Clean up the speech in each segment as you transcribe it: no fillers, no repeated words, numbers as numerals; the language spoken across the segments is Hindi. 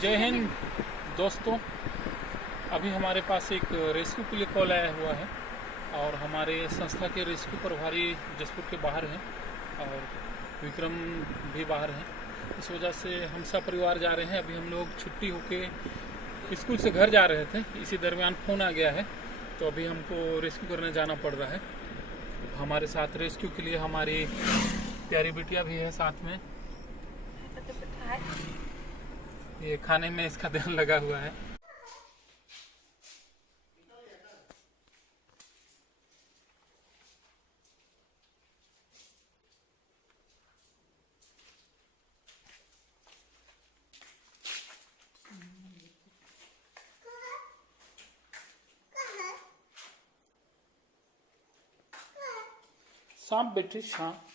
जय हिंद दोस्तों। अभी हमारे पास एक रेस्क्यू के लिए कॉल आया हुआ है और हमारे संस्था के रेस्क्यू प्रभारी जसपुर के बाहर हैं और विक्रम भी बाहर हैं। इस वजह से हम सब परिवार जा रहे हैं। अभी हम लोग छुट्टी होके स्कूल से घर जा रहे थे, इसी दरमियान फ़ोन आ गया है तो अभी हमको रेस्क्यू करने जाना पड़ रहा है। हमारे साथ रेस्क्यू के लिए हमारी प्यारी बिटिया भी है साथ में। ये खाने में इसका ध्यान लगा हुआ है। सांप बेटे, सांप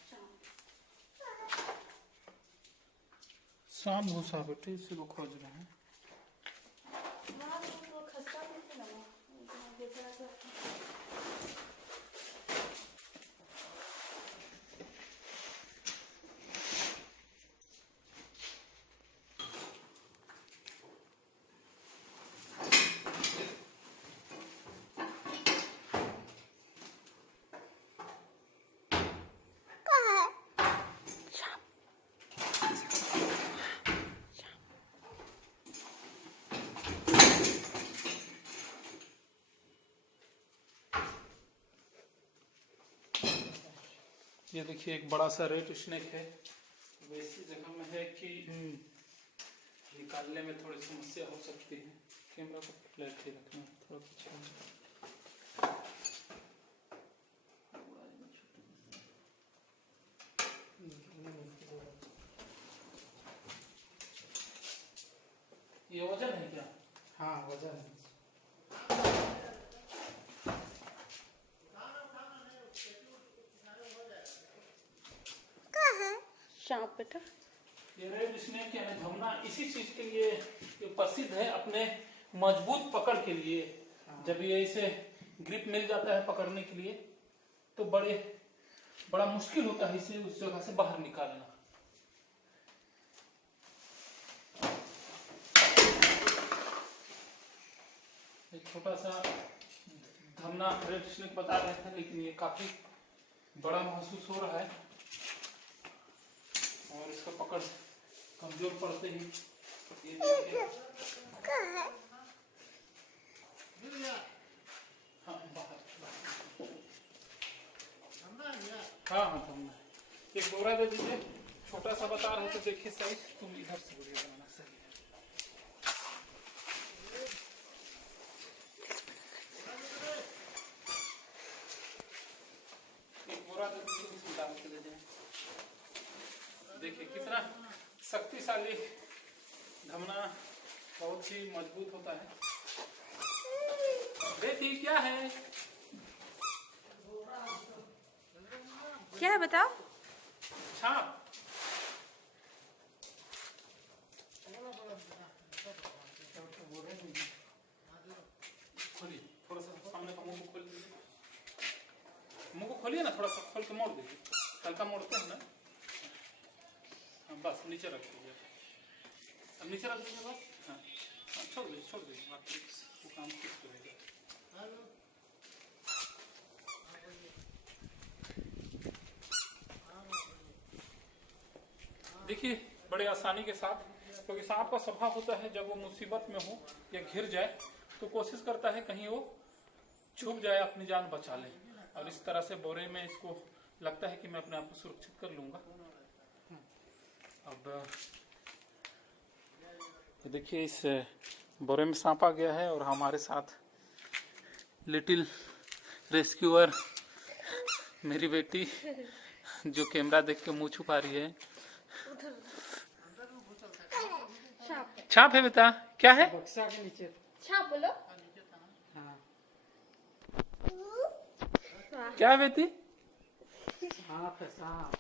सांप घुसा बेटे, इसी को खोज रहे हैं। ये देखिए एक बड़ा सा रेड स्नेक है। वैसी जगह में है कि निकालने में थोड़ी समस्या हो सकती है। कैमरा को फ्लैट ही रखना, थोड़ा पीछे। ये वजन है क्या? हाँ वजन है। सांप बेटा, ये रेड स्नेक यानी धमना इसी चीज के लिए ये प्रसिद्ध है, अपने मजबूत पकड़ के लिए। जब ये इसे ग्रिप मिल जाता है पकड़ने के लिए तो बड़ा मुश्किल होता है इसे उस जगह से बाहर निकालना। एक छोटा सा धमना रेड स्नेक बता रहे थे, लेकिन ये काफी बड़ा महसूस हो रहा है और इसका पकड़ कमजोर पड़ते ही ये हाँ थमना है। एक बोरा दे दीजिए, छोटा सा बता रहे थे, देखिए सही। तुम इधर से वीडियो बनाना सही है। एक बोरा दे दीजिए, इसमें डाल के दे जाए। देखिए कितना शक्तिशाली धमना, बहुत ही मजबूत होता है। देखिए क्या है, क्या है बताओ? सांप। खोलिए थोड़ा सा, सामने का मुंह को खोल दीजिए। मुंह को खोलिए ना, थोड़ा सा खोल के मोड़ दीजिए। हल्का मोड़ते हैं ना, हाँ बस नीचे रख दीजिए। अब नीचे रख दीजिए बस। हाँ छोड़ दीजिए वो काम किस करेगा। देखिए बड़े आसानी के साथ, क्योंकि सांप का स्वभाव होता है जब वो मुसीबत में हो या घिर जाए तो कोशिश करता है कहीं वो छुप जाए, अपनी जान बचा ले। और इस तरह से बोरे में इसको लगता है कि मैं अपने आप को सुरक्षित कर लूंगा। अब तो देखिए इस बोरे में सांप आ गया है और हमारे साथ लिटिल रेस्क्यूअर मेरी बेटी, जो कैमरा देख के मुंह छुपा रही है। सांप है बेटा, क्या है? बक्सा के नीचे सांप बोलो। हाँ क्या है बेटी? सांप है, सांप।